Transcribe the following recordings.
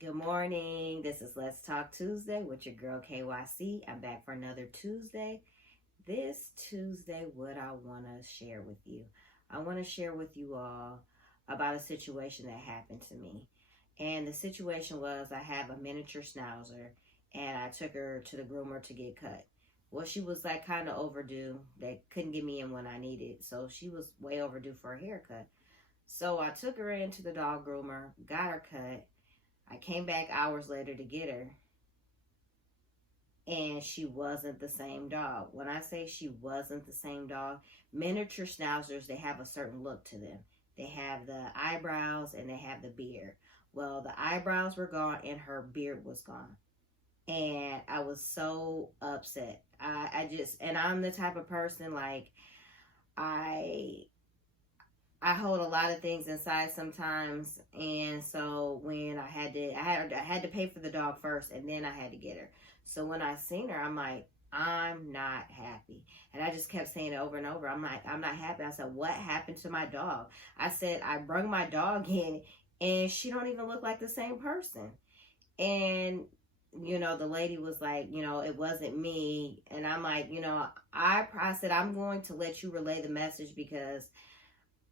Good morning. This is Let's Talk Tuesday with your girl KYC. I'm back for another Tuesday. This Tuesday, what I want to share with you. I want to share with you all about a situation that happened to me. And the situation was I have a miniature schnauzer and I took her to the groomer to get cut. Well, she was like kind of overdue. They couldn't get me in when I needed. So she was way overdue for a haircut. So I took her into the dog groomer, got her cut. I came back hours later to get her, and she wasn't the same dog. When I say she wasn't the same dog, miniature schnauzers, they have a certain look to them. They have the eyebrows and they have the beard. Well, the eyebrows were gone and her beard was gone. And I was so upset. And I'm the type of person like, I I hold a lot of things inside sometimes, and so when I had to pay for the dog first, and then I had to get her. So when I seen her, I'm like, I'm not happy, and I just kept saying it over and over. I'm like, I'm not happy. I said, what happened to my dog? I said, I brung my dog in, and she don't even look like the same person. And the lady was like, it wasn't me, and I'm like, I said I'm going to let you relay the message because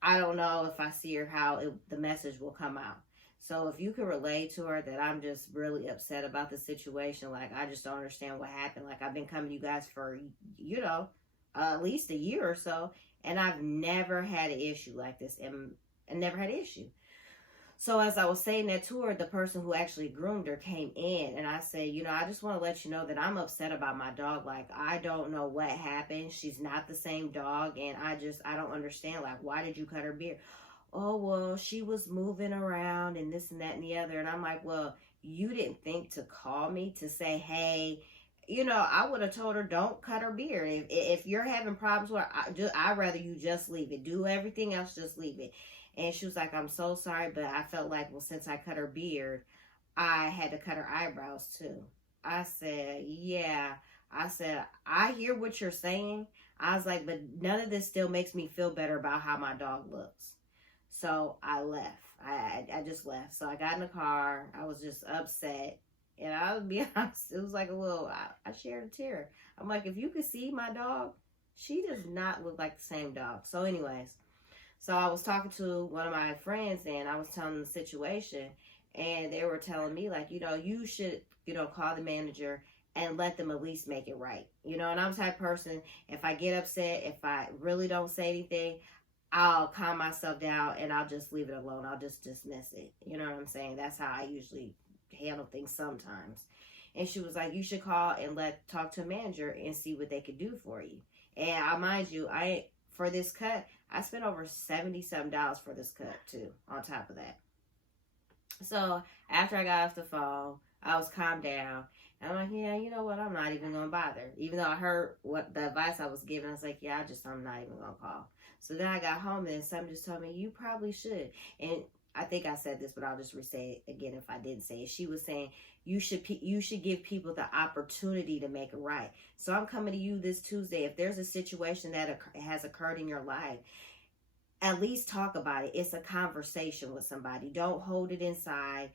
I don't know if I see her how the message will come out. So if you could relate to her that I'm just really upset about the situation, like I just don't understand what happened. Like I've been coming to you guys for, at least a year or so, and I've never had an issue like this, and never had an issue. So as I was saying that to her, the person who actually groomed her came in, and I said, I just want to let you know that I'm upset about my dog. Like, I don't know what happened. She's not the same dog, and I don't understand. Like, why did you cut her beard? Oh, well, she was moving around and this and that and the other. And I'm like, well, you didn't think to call me to say, hey, I would have told her don't cut her beard. If you're having problems with her, I'd rather you just leave it. Do everything else, just leave it. And she was like, I'm so sorry, but I felt like, well, since I cut her beard, I had to cut her eyebrows too. I said, yeah. I said, I hear what you're saying. I was like, but none of this still makes me feel better about how my dog looks. So I left. I just left. So I got in the car. I was just upset. And I'll be honest, it was like I shared a tear. I'm like, if you could see my dog, she does not look like the same dog. So anyways, so I was talking to one of my friends and I was telling them the situation, and they were telling me like, you should, call the manager and let them at least make it right. And I'm the type of person, if I get upset, if I really don't say anything, I'll calm myself down and I'll just leave it alone. I'll just dismiss it. You know what I'm saying? That's how I usually handle things sometimes. And she was like, you should call and talk to a manager and see what they could do for you. And mind you, for this cut, I spent over $77 for this cut too, on top of that. So after I got off the phone, I was calmed down. And I'm like, yeah, you know what? I'm not even going to bother. Even though I heard what the advice I was given, I was like, yeah, I'm not even going to call. So then I got home and something just told me, you probably should. And I think I said this, but I'll just re-say it again if I didn't say it. She was saying, you should give people the opportunity to make it right. So I'm coming to you this Tuesday. If there's a situation that has occurred in your life, at least talk about it. It's a conversation with somebody. Don't hold it inside.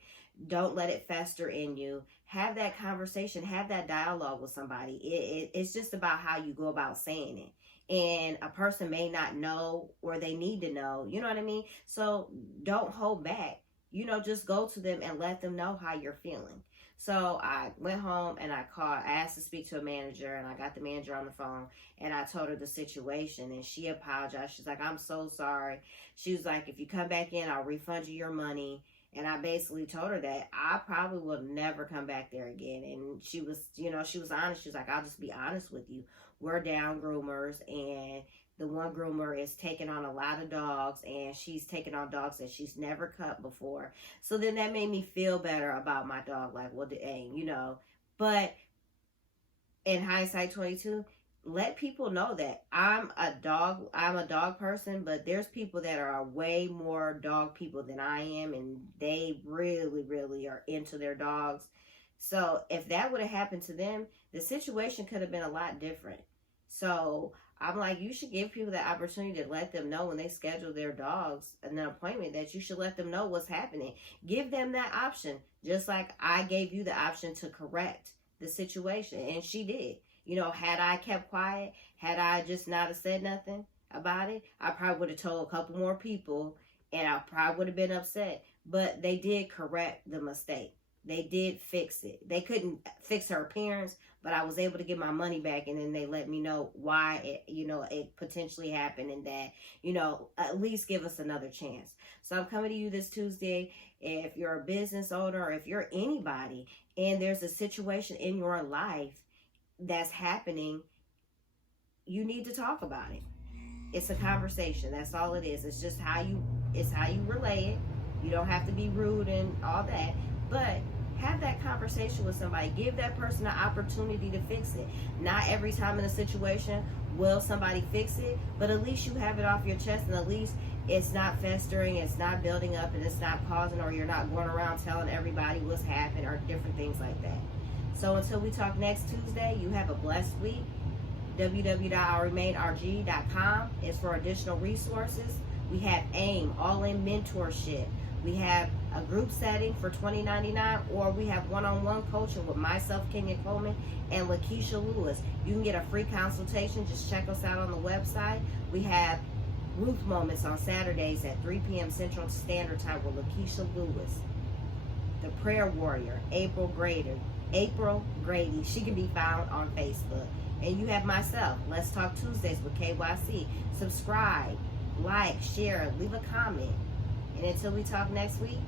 Don't let it fester in you. Have that conversation. Have that dialogue with somebody. It's just about how you go about saying it. And a person may not know or they need to know. You know what I mean? So don't hold back. Just go to them and let them know how you're feeling. So I went home and I asked to speak to a manager, and I got the manager on the phone and I told her the situation, and she apologized. She's like, I'm so sorry. She was like, if you come back in, I'll refund you your money. And I basically told her that I probably will never come back there again. And she was honest. She was like, I'll just be honest with you. We're down groomers, and the one groomer is taking on a lot of dogs, and she's taking on dogs that she's never cut before. So then that made me feel better about my dog. Like, well, dang, but in hindsight 22, let people know that I'm a dog person, but there's people that are way more dog people than I am, and they really, really are into their dogs. So if that would have happened to them, the situation could have been a lot different. So I'm like, you should give people the opportunity to let them know when they schedule their dogs an appointment, that you should let them know what's happening. Give them that option, just like I gave you the option to correct the situation. And she did. You know, had I kept quiet, had I just not have said nothing about it, I probably would have told a couple more people, and I probably would have been upset. But they did correct the mistake. They did fix it. They couldn't fix her appearance, but I was able to get my money back, and then they let me know why it, you know, it potentially happened, and that, you know, at least give us another chance. So I'm coming to you this Tuesday. If you're a business owner, or if you're anybody, and there's a situation in your life that's happening, you need to talk about it. It's a conversation. That's all it is. It's just how you relay it. You don't have to be rude and all that, but have that conversation with somebody. Give that person an opportunity to fix it. Not every time in a situation will somebody fix it, but at least you have it off your chest, and at least it's not festering, it's not building up, and it's not causing, or you're not going around telling everybody what's happened or different things like that. So until we talk next Tuesday, you have a blessed week. www.IRemainRG.com is for additional resources. We have AIM, all-in mentorship. We have a group setting for $20.99, or we have one-on-one coaching with myself, Kenya Coleman, and Lakeisha Lewis. You can get a free consultation. Just check us out on the website. We have Ruth Moments on Saturdays at 3 p.m. Central Standard Time with Lakeisha Lewis. The Prayer Warrior, April Grady. She can be found on Facebook. And you have myself, Let's Talk Tuesdays with KYC. Subscribe, like, share, leave a comment. And until we talk next week,